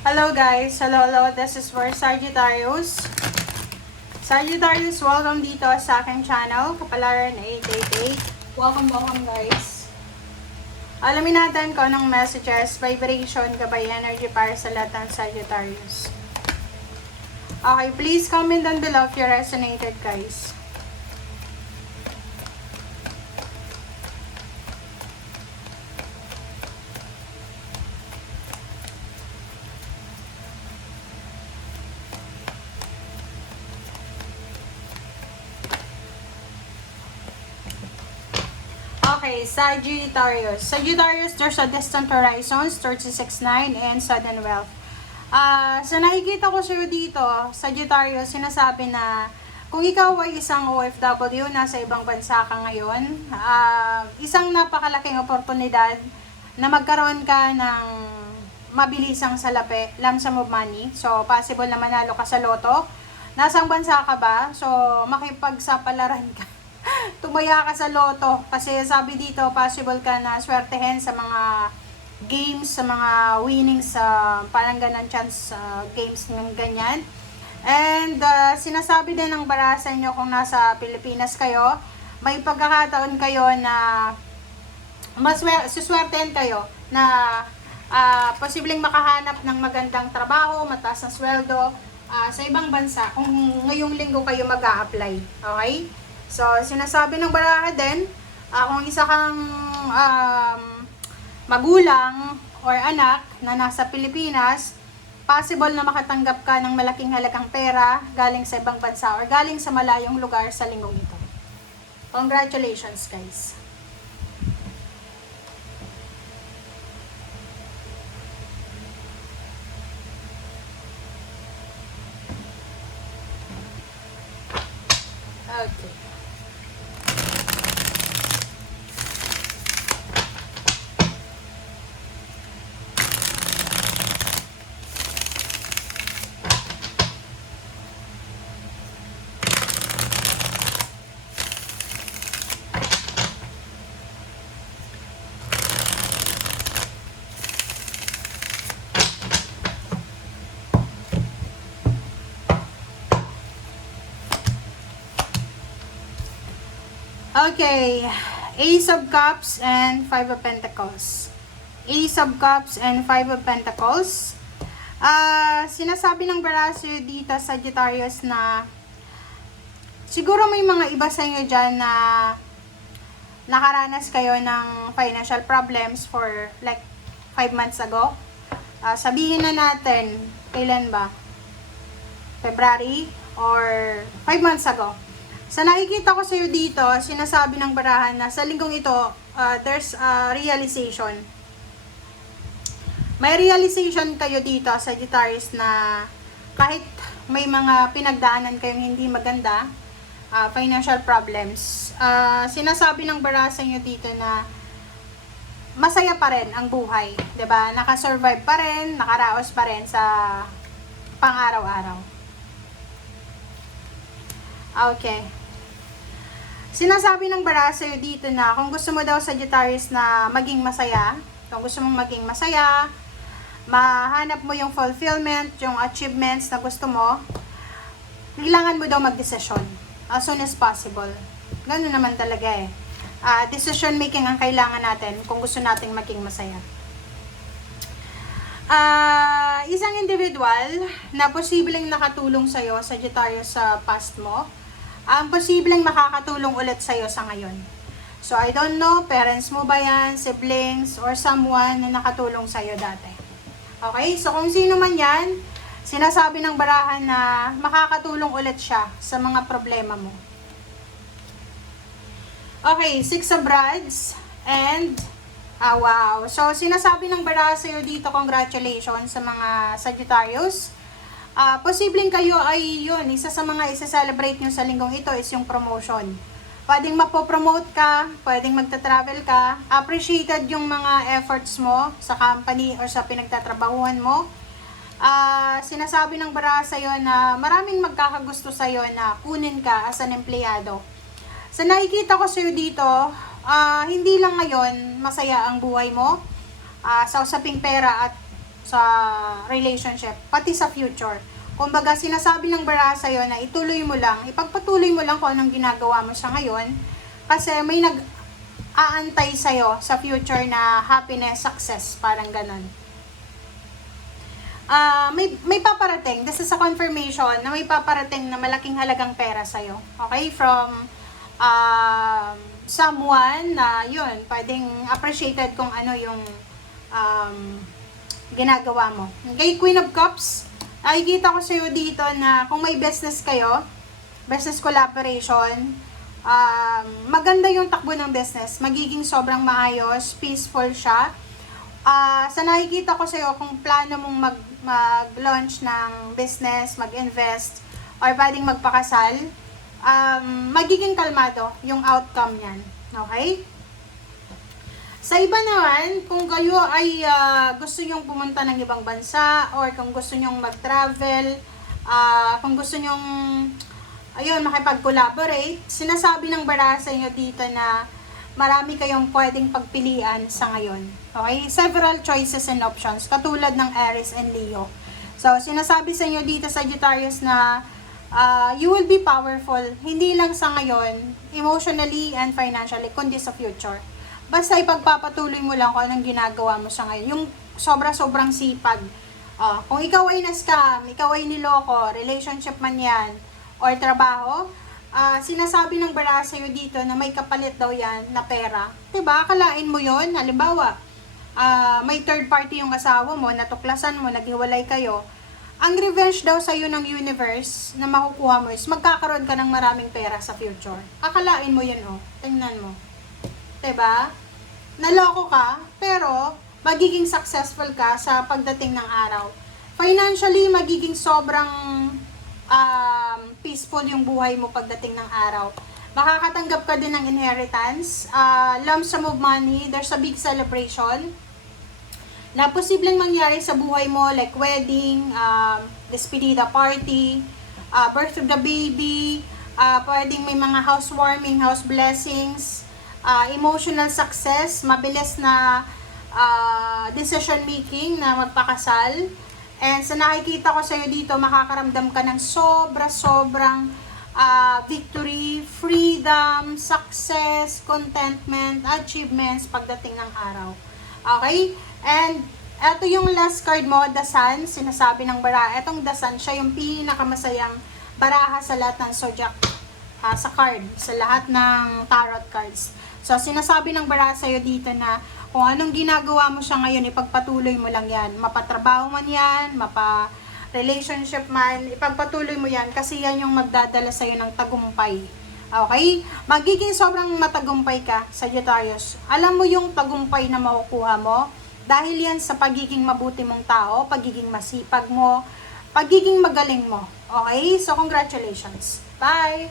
Hello guys, hello, this is for Sagittarius. Sagittarius, welcome dito sa aking channel, Kapalaran 888. Welcome guys. Alamin natin kung anong messages, vibration, gabay, energy para sa lahat ng Sagittarius. Okay, please comment down below if you resonated guys. Okay, Sagittarius. Sagittarius, there's a distant horizons, 36-9, and sudden wealth. Sa nakikita ko sa'yo dito, Sagittarius, sinasabi na kung ikaw ay isang OFW, nasa ibang bansa ka ngayon, isang napakalaking oportunidad na magkaroon ka ng mabilisang salapi, lump sum of money. So, possible na manalo ka sa loto. Nasang bansa ka ba? So, makipagsapalaran ka. Tumaya ka sa loto kasi sabi dito possible ka na swertehin sa mga games, sa mga winnings, parang ganang chance games ng ganyan. And sinasabi din ng barasan nyo kung nasa Pilipinas kayo, may pagkakataon kayo na suswertehin kayo na posibleng makahanap ng magandang trabaho, mataas na sweldo sa ibang bansa kung ngayong linggo kayo mag-a-apply. Okay? So, sinasabi ng baraha din, kung isa kang magulang or anak na nasa Pilipinas, possible na makatanggap ka ng malaking halagang pera galing sa ibang bansa or galing sa malayong lugar sa linggong ito. Congratulations, guys! Okay. Okay, Ace of Cups and Five of Pentacles. Ace of Cups and Five of Pentacles. Sinasabi ng baraso dito, Sagittarius, na siguro may mga iba sa inyo dyan na nakaranas kayo ng financial problems for like 5 months ago. Sabihin na natin, kailan ba? February or 5 months ago. Sa nakikita ko sa'yo dito, sinasabi ng barahan na sa linggong ito, there's a realization. May realization kayo dito, Sagittarius, na kahit may mga pinagdaanan kayong hindi maganda, financial problems, sinasabi ng barahan sa inyo dito na masaya pa rin ang buhay. 'Di ba? Nakasurvive pa rin, nakaraos pa rin sa pang-araw-araw. Okay. Sinasabi ng baraha sa'yo dito na kung gusto mo daw, Sagittarius, na maging masaya, kung gusto mong maging masaya, mahanap mo yung fulfillment, yung achievements na gusto mo, kailangan mo daw magdesisyon as soon as possible. Ganun naman talaga eh. Decision making ang kailangan natin kung gusto nating maging masaya. Isang individual na posibleng nakatulong sa'yo, Sagittarius, sa past mo, ang posibleng makakatulong ulit sa'yo sa ngayon. So, I don't know, parents mo ba yan, siblings, or someone na nakatulong sa'yo dati. Okay? So, kung sino man yan, sinasabi ng barahan na makakatulong ulit siya sa mga problema mo. Okay, Six of Rods, and, wow. So, sinasabi ng baraha sa'yo dito, congratulations sa mga Sagittarius. Posibleng kayo ay yun, isa sa mga isa-celebrate nyo sa linggong ito is yung promotion. Pwedeng mapopromote ka, pwedeng magta-travel ka, appreciated yung mga efforts mo sa company or sa pinagtatrabahuhan mo. Sinasabi ng baraha sa'yo na maraming magkakagusto sa'yo na kunin ka as an empleyado. Sa nakikita ko sa'yo dito, hindi lang ngayon masaya ang buhay mo sa usaping pera at sa relationship, pati sa future. Kumbaga, sinasabi ng baraha sa'yo na ituloy mo lang, ipagpatuloy mo lang kung anong ginagawa mo sa ngayon, kasi may nag-aantay sa'yo sa future na happiness, success, parang ganun. May paparating, this is a confirmation na may paparating na malaking halagang pera sa'yo. Okay? From someone na yun, pwedeng appreciated kung ano yung ginagawa mo. Okay, Queen of Cups, nakikita ko sa'yo dito na kung may business kayo, business collaboration, maganda yung takbo ng business, magiging sobrang maayos, peaceful siya. Sa nakikita ko sa'yo, kung plano mong mag-launch ng business, mag-invest, or pwedeng magpakasal, magiging kalmado yung outcome niyan. Okay? Sa iba naman, kung kayo ay gusto nyong pumunta ng ibang bansa, or kung gusto nyong mag-travel, kung gusto nyong makipag-collaborate, sinasabi ng baraha sa inyo dito na marami kayong pwedeng pagpilian sa ngayon. Okay? Several choices and options, katulad ng Aries and Leo. So, sinasabi sa inyo dito, Sagittarius, na you will be powerful, hindi lang sa ngayon, emotionally and financially, kundi sa future. Basta ipagpapatuloy mo lang kung anong ginagawa mo sa ngayon. Yung sobra-sobrang sipag. Kung ikaw ay na-scam, ikaw ay niloko, relationship man yan, or trabaho, sinasabi ng baraha sa'yo dito na may kapalit daw yan na pera. Diba? Akalain mo yon. Halimbawa, may third party yung asawa mo, natuklasan mo, naghiwalay kayo. Ang revenge daw sa'yo ng universe na makukuha mo is magkakaroon ka ng maraming pera sa future. Akalain mo yun, tingnan mo. Diba? Naloko ka, pero magiging successful ka sa pagdating ng araw. Financially, magiging sobrang peaceful yung buhay mo pagdating ng araw. Makakatanggap ka din ng inheritance, lump sum of money, there's a big celebration na posibleng mangyari sa buhay mo, like wedding, despedida party, birth of the baby, pwedeng may mga housewarming, house blessings, emotional success, mabilis na decision making na magpakasal. And sa nakikita ko sa'yo dito, makakaramdam ka ng sobrang victory, freedom, success, contentment, achievements pagdating ng araw. Okay? And eto yung last card mo, The Sun, sinasabi ng baraha. Etong The Sun, siya yung pinakamasayang baraha sa lahat ng zodiac, sa card, sa lahat ng tarot cards. So, sinasabi ng baraha sa'yo dito na kung anong ginagawa mo siya ngayon, ipagpatuloy mo lang yan. Mapatrabaho man yan, mapa-relationship man, ipagpatuloy mo yan kasi yan yung magdadala sa'yo ng tagumpay. Okay? Magiging sobrang matagumpay ka, Sagittarius. Alam mo yung tagumpay na makukuha mo dahil yan sa pagiging mabuti mong tao, pagiging masipag mo, pagiging magaling mo. Okay? So, congratulations. Bye!